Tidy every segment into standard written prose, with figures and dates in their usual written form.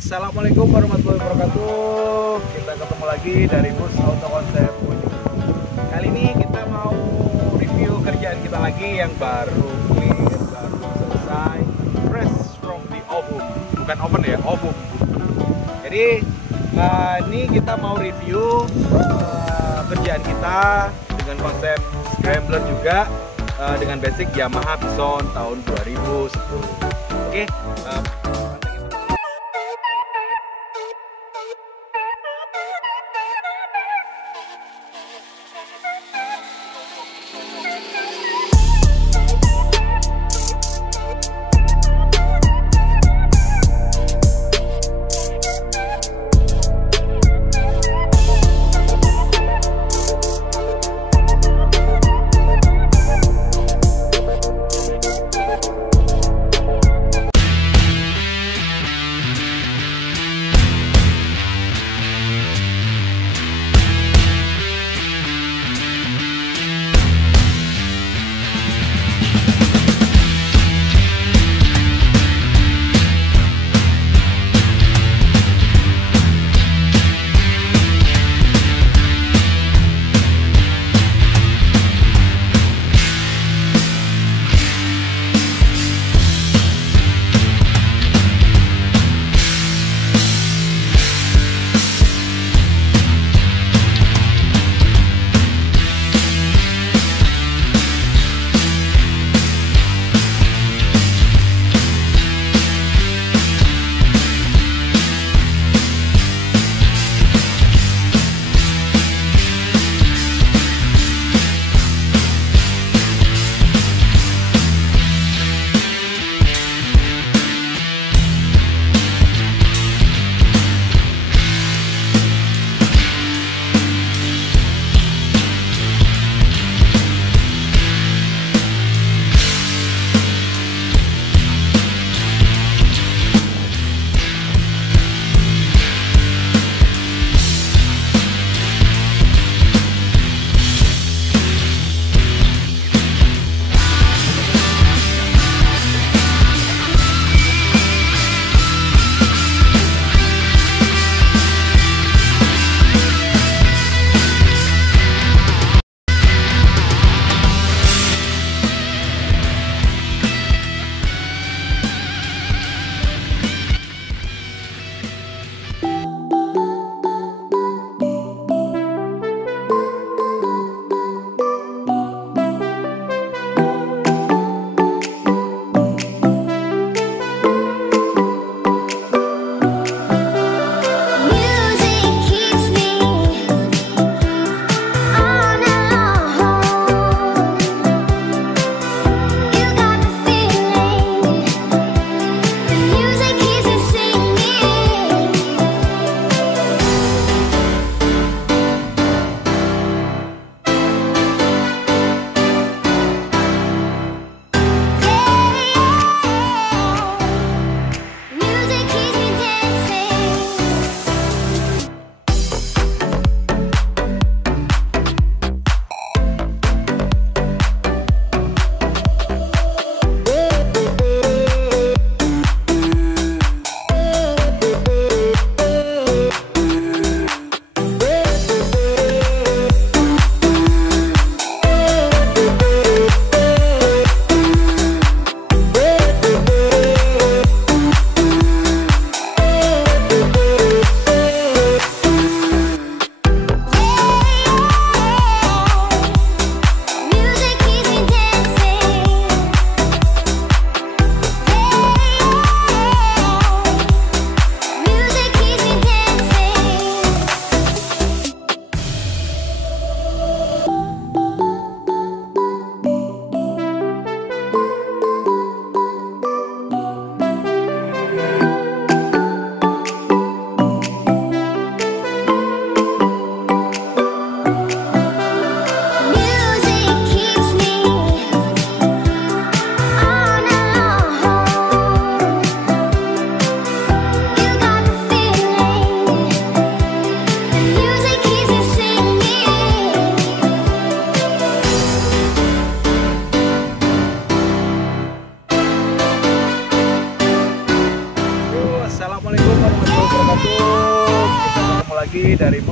Assalamualaikum warahmatullahi wabarakatuh. Kita ketemu lagi dari Bus Auto Konsep Unjuk. Kali ini kita mau review kerjaan kita lagi yang baru clear, baru selesai, fresh from the oven. Bukan oven ya, oven. Jadi ini kita mau review kerjaan kita dengan konsep scrambler juga, dengan basic Yamaha Bison tahun 2010. Oke.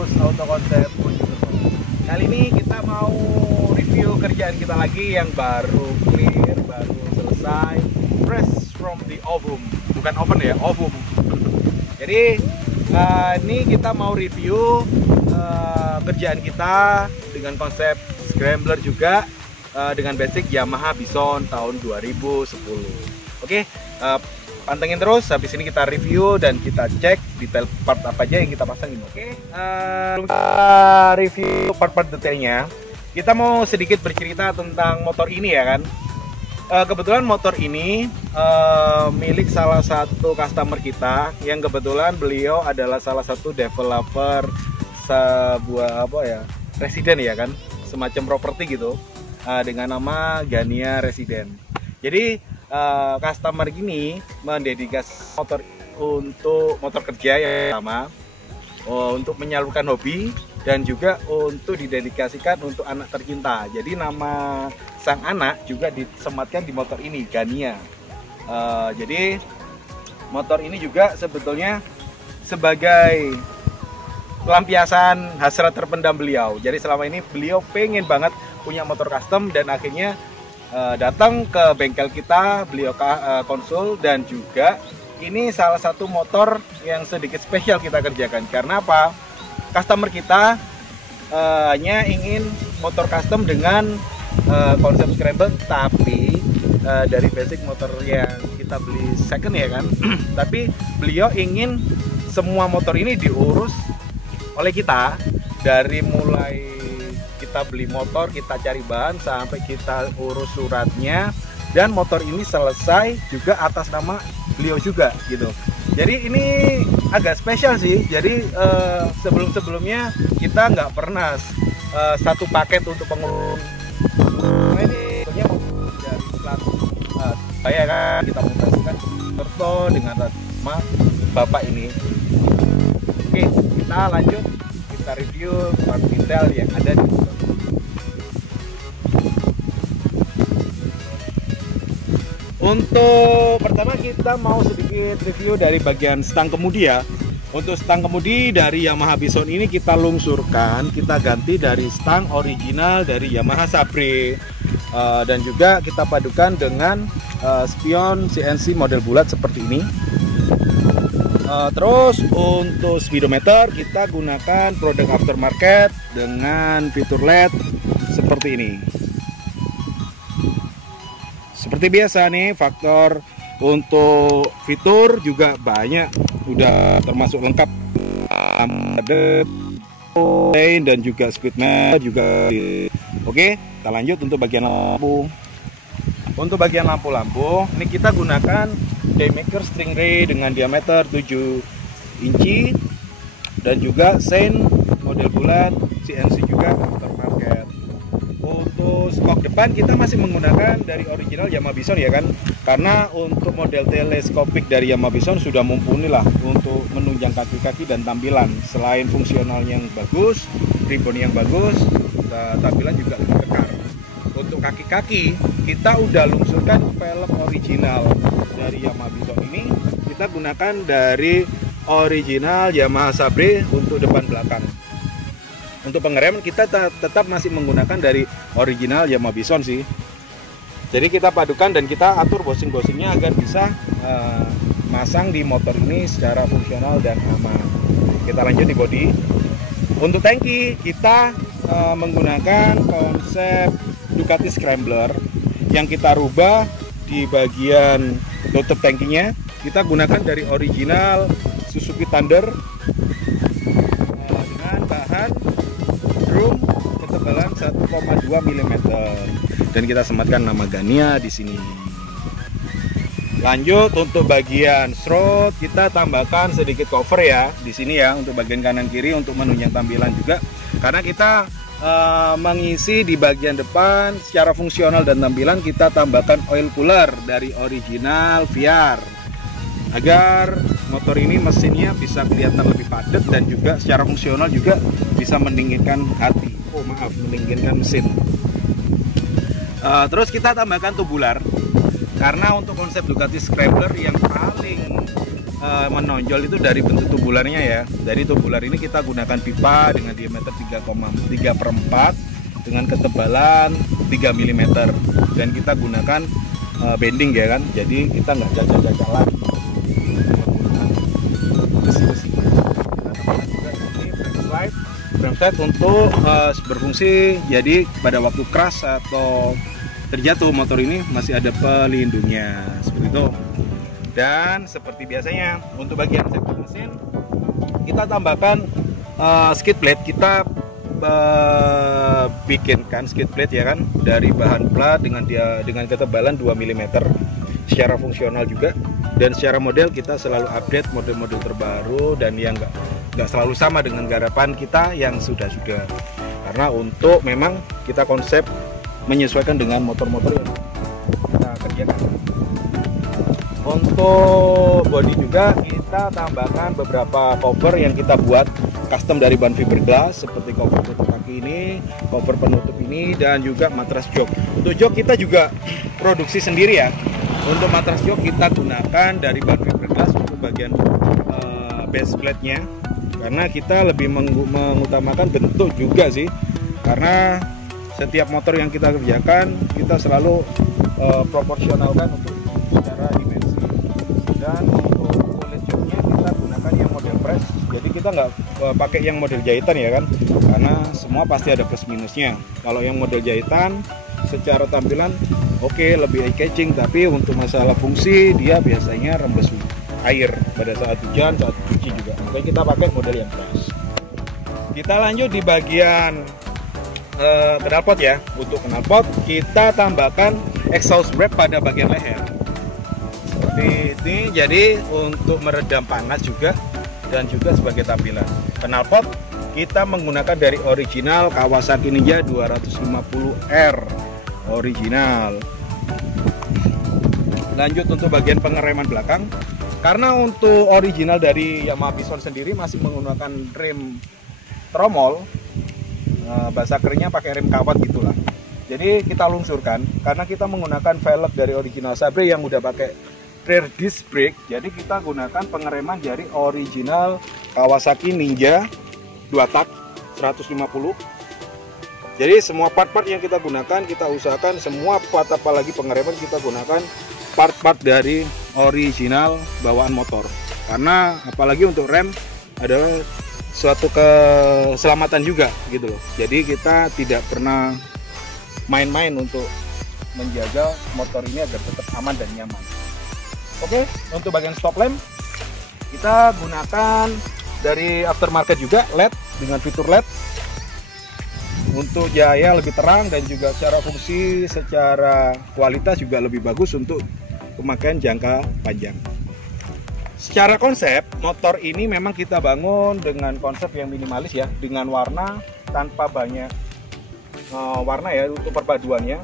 Bus Auto Concept Mojokerto. Kali ini kita mau review kerjaan kita lagi yang baru clear, baru selesai, fresh from the oven. Bukan oven ya, oven. Jadi ini kita mau review kerjaan kita dengan konsep scrambler juga, dengan basic Yamaha Bison tahun 2010. Oke, pantengin terus. Habis ini kita review dan kita cek detail part apa aja yang kita pasang ini. Oke, kita review part-part detailnya. Kita mau sedikit bercerita tentang motor ini ya kan. Kebetulan motor ini milik salah satu customer kita yang kebetulan beliau adalah salah satu developer sebuah residen ya kan, semacam properti gitu, dengan nama Gania Residen. Jadi customer ini mendedikasi motor untuk motor kerja yang pertama, untuk menyalurkan hobi dan juga untuk didedikasikan untuk anak tercinta. Jadi nama sang anak juga disematkan di motor ini, Gania. Jadi motor ini juga sebetulnya sebagai pelampiasan hasrat terpendam beliau. Jadi selama ini beliau pengen banget punya motor custom dan akhirnya datang ke bengkel kita, beliau konsul, dan juga ini salah satu motor yang sedikit spesial kita kerjakan. Karena apa? Customer kita hanya ingin motor custom dengan konsep scrambler, tapi dari basic motor yang kita beli second ya kan. Tapi beliau ingin semua motor ini diurus oleh kita, dari mulai kita beli motor, kita cari bahan, sampai kita urus suratnya, dan motor ini selesai juga atas nama beliau juga gitu. Jadi ini agak spesial sih. Jadi sebelum-sebelumnya kita nggak pernah satu paket untuk pengurus. Nah, ini sebenarnya dari plat saya kan kita mutasikan Mojokerto dengan nama bapak ini. Oke, kita lanjut, kita review part detail yang ada di motor. Untuk pertama kita mau sedikit review dari bagian stang kemudi ya. Untuk stang kemudi dari Yamaha Bison ini kita lungsurkan, kita ganti dari stang original dari Yamaha Sabre, dan juga kita padukan dengan spion CNC model bulat seperti ini. Terus untuk speedometer kita gunakan produk aftermarket dengan fitur LED seperti ini. Seperti biasa nih, faktor untuk fitur juga banyak, udah termasuk lengkap, dan juga speedometer juga. Oke, kita lanjut untuk bagian lampu. Untuk bagian lampu-lampu ini kita gunakan Daymaker Stingray dengan diameter 7 inci dan juga sein model bulat CNC juga aftermarket. Untuk skok depan kita masih menggunakan dari original Yamaha Bison ya kan, karena untuk model teleskopik dari Yamaha Bison sudah mumpuni lah untuk menunjang kaki-kaki dan tampilan. Selain fungsionalnya yang bagus, ribbon yang bagus, tampilan juga lebih kekar. Untuk kaki-kaki kita udah lungsurkan velg original dari Yamaha Bison ini. Kita gunakan dari original Yamaha Sabre untuk depan belakang. Untuk pengereman kita tetap masih menggunakan dari original Yamaha Bison sih. Jadi kita padukan dan kita atur bosing-bosingnya agar bisa masang di motor ini secara fungsional dan aman. Kita lanjut di bodi. Untuk tangki kita menggunakan konsep Ducati Scrambler yang kita rubah di bagian tutup tangkinya. Kita gunakan dari original Suzuki Thunder dengan bahan drum ketebalan 1,2 mm dan kita sematkan nama Gania di sini. Lanjut untuk bagian strut kita tambahkan sedikit cover ya di sini ya, untuk bagian kanan kiri untuk menunjang tampilan juga, karena kita mengisi di bagian depan secara fungsional dan tampilan. Kita tambahkan oil cooler dari original VR agar motor ini mesinnya bisa kelihatan lebih padat dan juga secara fungsional juga bisa mendinginkan mendinginkan mesin. Terus kita tambahkan tubular karena untuk konsep Ducati Scrambler yang paling menonjol itu dari bentuk tubularnya ya. Dari tubular ini kita gunakan pipa dengan diameter 3,4 dengan ketebalan 3 mm dan kita gunakan bending ya kan. Jadi kita nggak jajal-jajalan besi-besi. Kita tambahkan juga ini frame slide untuk berfungsi jadi pada waktu crash atau terjatuh motor ini masih ada pelindungnya seperti itu. Dan seperti biasanya untuk bagian safety mesin kita tambahkan skid plate. Kita bikinkan skid plate ya kan dari bahan plat dengan ketebalan 2 mm secara fungsional juga, dan secara model kita selalu update model-model terbaru dan yang nggak selalu sama dengan garapan kita yang sudah-sudah, karena untuk memang kita konsep menyesuaikan dengan motor-motor yang kita kerjakan. Untuk bodi juga kita tambahkan beberapa cover yang kita buat custom dari bahan fiberglass seperti cover tutup kaki ini, cover penutup ini, dan juga matras jok. Untuk jok kita juga produksi sendiri ya. Untuk matras jok kita gunakan dari bahan fiberglass untuk bagian base plate-nya, karena kita lebih mengutamakan bentuk juga sih, karena setiap motor yang kita kerjakan kita selalu proporsionalkan untuk secara dimensi. Dan untuk kulit joknya kita gunakan yang model press, jadi kita nggak pakai yang model jahitan ya kan, karena semua pasti ada plus minusnya. Kalau yang model jahitan secara tampilan oke, lebih eye catching, tapi untuk masalah fungsi dia biasanya rembes air pada saat hujan, saat cuci juga. Makanya kita pakai model yang press. Kita lanjut di bagian knalpot ya. Untuk knalpot kita tambahkan exhaust wrap pada bagian leher seperti ini, jadi untuk meredam panas juga dan juga sebagai tampilan. Knalpot kita menggunakan dari original Kawasaki Ninja 250R original. Lanjut untuk bagian pengereman belakang, karena untuk original dari Yamaha Bison sendiri masih menggunakan rem tromol, bahasa kerennya pakai rem kawat gitulah. Jadi kita lungsurkan karena kita menggunakan velg dari original Sabre yang udah pakai rear disc brake. Jadi kita gunakan pengereman dari original Kawasaki Ninja 2 tak 150. Jadi semua part-part yang kita gunakan, kita usahakan semua part, apalagi pengereman kita gunakan part-part dari original bawaan motor. Karena apalagi untuk rem adalah suatu keselamatan juga gitu loh. Jadi kita tidak pernah main-main untuk menjaga motor ini agar tetap aman dan nyaman. Oke, untuk bagian stop lamp kita gunakan dari aftermarket juga LED dengan fitur LED untuk cahaya lebih terang dan juga secara fungsi, secara kualitas juga lebih bagus untuk pemakaian jangka panjang. Secara konsep motor ini memang kita bangun dengan konsep yang minimalis ya, dengan warna tanpa banyak warna ya untuk perpaduannya.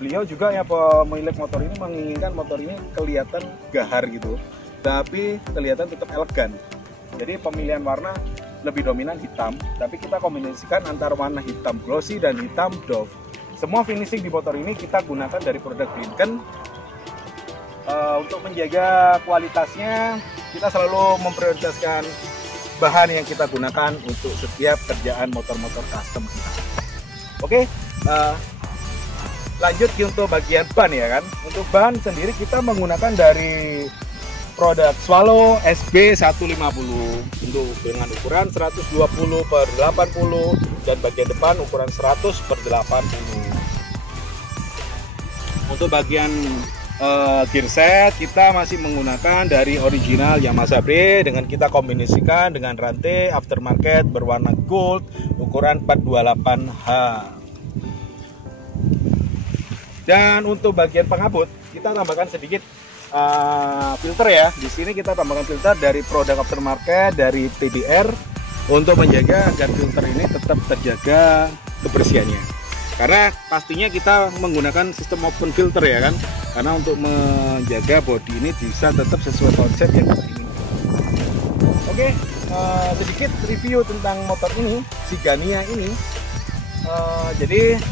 Beliau juga ya pemilik motor ini menginginkan motor ini kelihatan gahar gitu, tapi kelihatan tetap elegan. Jadi pemilihan warna lebih dominan hitam, tapi kita kombinasikan antara warna hitam glossy dan hitam doff. Semua finishing di motor ini kita gunakan dari produk Blinken. Untuk menjaga kualitasnya kita selalu memprioritaskan bahan yang kita gunakan untuk setiap kerjaan motor-motor custom kita. Oke, lanjut untuk bagian ban ya kan. Untuk ban sendiri kita menggunakan dari produk Swallow SB150 untuk dengan ukuran 120/80 dan bagian depan ukuran 100/80. Untuk bagian gear set kita masih menggunakan dari original Yamaha Sabre dengan kita kombinasikan dengan rantai aftermarket berwarna gold ukuran 428H. Dan untuk bagian pengaput kita tambahkan sedikit filter ya. Di sini kita tambahkan filter dari produk aftermarket dari TDR untuk menjaga agar filter ini tetap terjaga kebersihannya. Karena pastinya kita menggunakan sistem open filter ya kan, karena untuk menjaga bodi ini bisa tetap sesuai konsep yang kita inginkan. Oke, sedikit review tentang motor ini, si Ghania ini. Jadi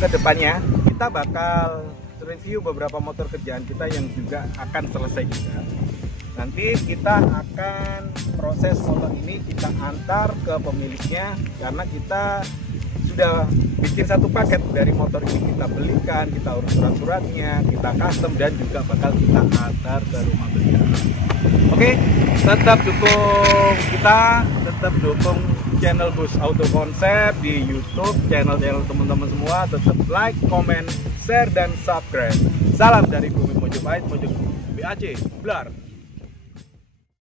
kedepannya kita bakal review beberapa motor kerjaan kita yang juga akan selesai juga. Nanti kita akan proses motor ini kita antar ke pemiliknya, karena kita sudah bikin satu paket dari motor ini. Kita belikan, kita urus surat-suratnya, kita custom, dan juga bakal kita antar ke rumah beliau. Oke, tetap dukung kita, tetap dukung channel Bus Auto Concept di YouTube, channel teman-teman semua. Tetap like, comment, share, dan subscribe. Salam dari Bumi Mojopahit, BAC, Blar.